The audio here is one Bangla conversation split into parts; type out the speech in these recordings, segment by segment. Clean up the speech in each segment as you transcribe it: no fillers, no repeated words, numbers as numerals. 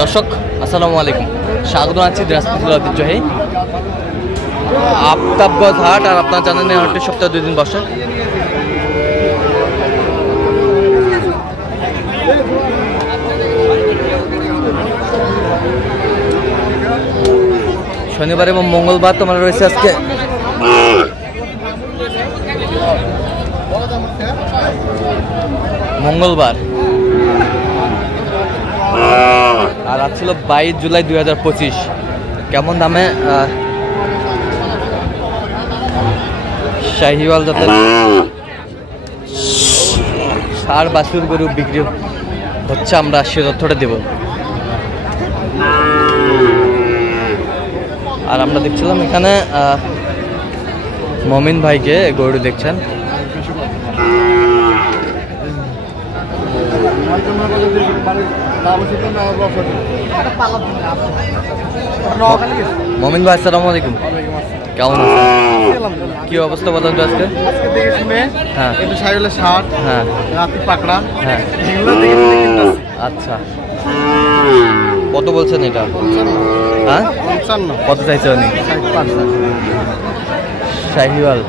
দর্শক আসসালামু আলাইকুম, স্বাগত আছি দিনাজপুর ঐতিহ্যবাহী আফতাবগঞ্জ হাট। আর আপনারা জানেন এই হাটটি সপ্তাহে 2 দিন বসে। শনিবার এবং মঙ্গলবার তোমরা রয়েছে আজকে। মঙ্গলবার আর আজ ছিল 22 জুলাই 2025। কেমন দামে শাহিওয়াল জাতের ষাঁড় বাছুর গরু বিক্রি হচ্ছে আমরা সে তথ্যটা দেব। আর আমরা দেখছিলাম এখানে মমিন ভাইকে গরু দেখছেন। মমিন ভাই আসসালামু আলাইকুম, কেমন আছেন? কি অবস্থা বলেন তো আজকে? হ্যাঁ, হ্যাঁ, হ্যাঁ, আচ্ছা। কত বলছেন এটা? হ্যাঁ, কত চাইছে উনি? শাহিওয়াল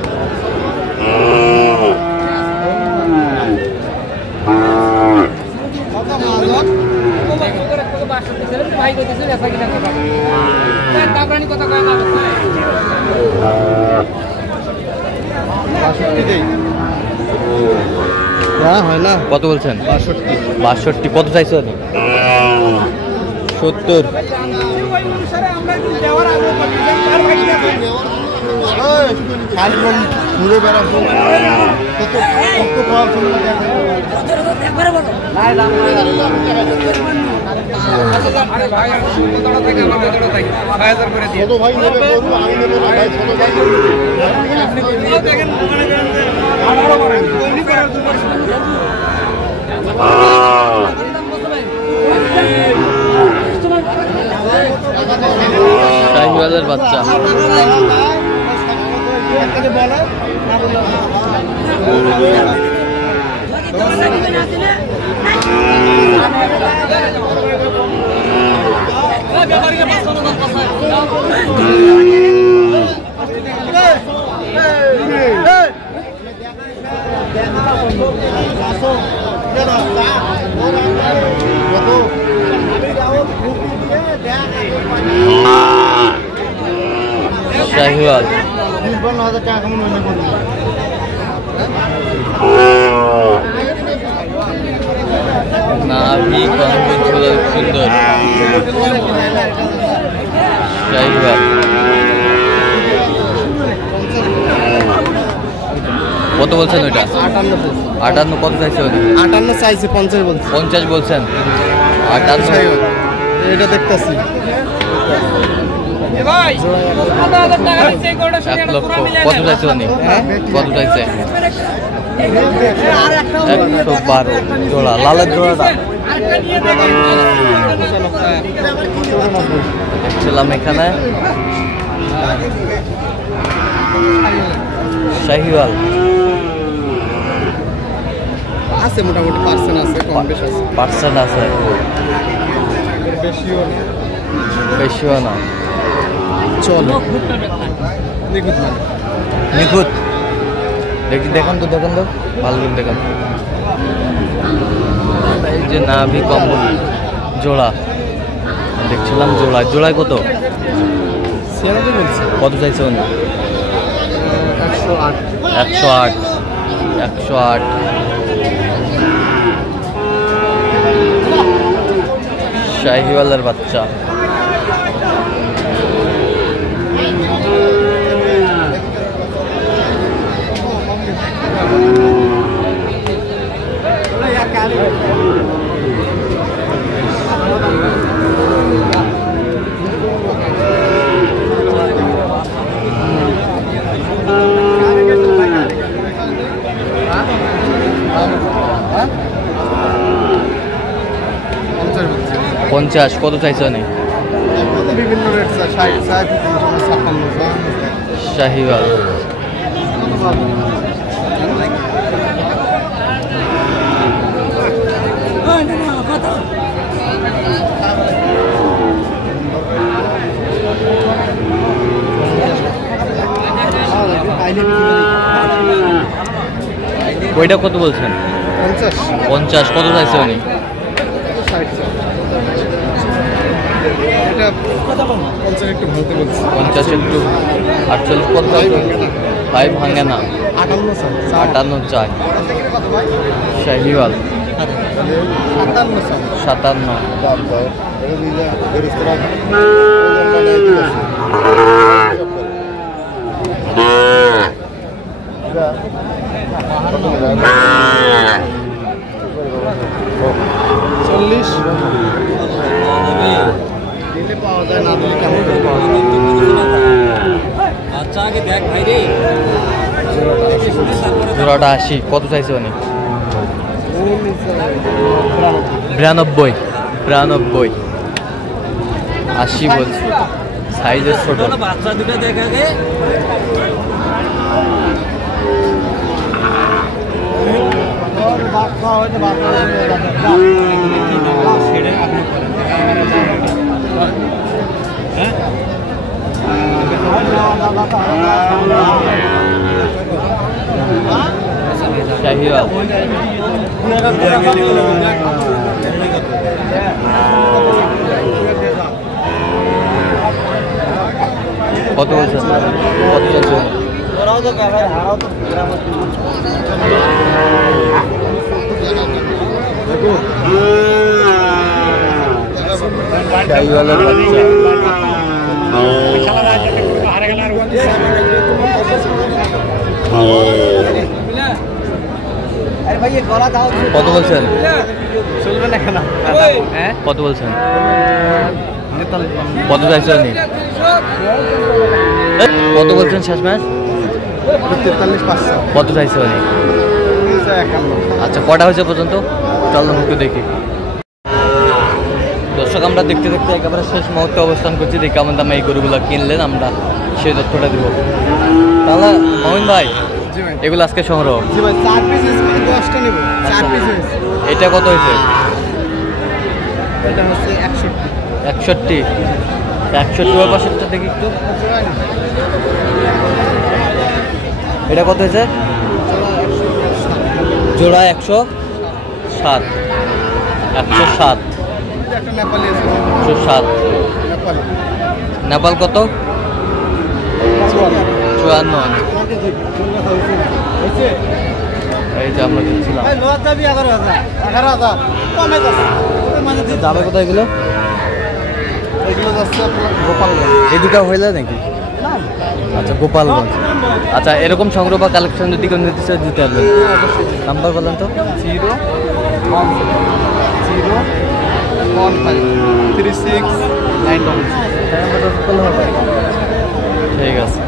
কত বলছেন? 62। কত চাইছে উনি? 70। শাহিওয়ালের বাচ্চা। শাহিওয়াল নাভি কম্বল সুন্দর। শাহিওয়াল কত বলছেন ওইটা? 58। কত চাইছে? 58 চাইছে, 50 বলছে। 50 বলছেন। 58 এটা দেখতেছি। 1 লক্ষ। কত চাইছে উনি? কত চাইছে? 112 জোড়া। লালের জোড়াটা দেখছিলাম এখানে। শাহিওয়াল আছে, মোটামুটি পার্সেন্ট আছে, কম বেশি আছে। পার্সেন্ট আছে, বেশিও না। চলো নিখুঁত দেখান তো, ভালো করে দেখান। এই যে নাভি কম্বল জোড়া দেখছিলাম। জোড়ায় কত? কত চাইছে উনি? 108। 108 শাহিওয়ালের বাচ্চা। পঞ্চাশ। কত চাইছে অনেক? বিভিন্ন রেট, 60, 56। শাহিওয়াল ওইটা কত বলছেন? 50 50। কত চাইছে উনি? 60 এটা 50 একটু ভাঙতে বলছি। 50 একটু 48 কত ভাই ভাঙে না। 58 চাই। 58 চাই। শাহিওয়াল 57 চাই। 57। চল্লিশ দিলে পাওয়া যায়, না দিলে কেমন করে পাওয়া যায়? আচ্ছা আগে দেখ ভাই রে জোড়াটা 80। কত চাইছে উনি? 92। 80 বলছে। সাইজের ছোট। বাচ্চা দুটো দেখ আগে শাহিওয়াল কত বলছে? কত চাইছে উনি? শাহিওয়ালের বাচ্চা। কত বলছেন? চলবে না কেন? হ্যাঁ কত বলছেন? কত চাইছে উনি? কত বলছেন শেষ ম্যাচ? 43,500। কত চাইছে উনি? 51। আচ্ছা কটা হয়েছে পর্যন্ত? চলো একটু দেখি। দর্শক আমরা দেখতে দেখতে একেবারে শেষ মুহূর্তে অবস্থান করছি। দেখি কেমন দামে এই গরুগুলো কিনলেন, আমরা সেই তথ্যটা দিব। তাহলে মমিন ভাই জি ভাই। এগুলো আজকে সংগ্রহ। জি ভাই, 4 পিস স্পিড 10টা নেব। 4 পিস। এটা কত হয়েছে? এটা হচ্ছে 61। 61। 61 ওর পাশেরটা দেখি একটু। এটা কত হয়েছে? জোড়া 107। 107। একটা নেপালি আছে। 107। নেপালি। নেপাল কত? 54। এই যে আমরা দেখছিলাম। যাবি 11,000। 11,000 কমে যাচ্ছে। মানে যাবে কোথায় এগুলো? এগুলো যাচ্ছে আপনার গোপালগঞ্জ। এই দুটো হইলে নাকি? আচ্ছা গোপালগঞ্জ। আচ্ছা এরকম সংগ্রহ বা কালেকশন যদি কেউ নিতে চায় দিতে পারবেন। নাম্বার বলেন তো। 01536 966। ঠিক আছে।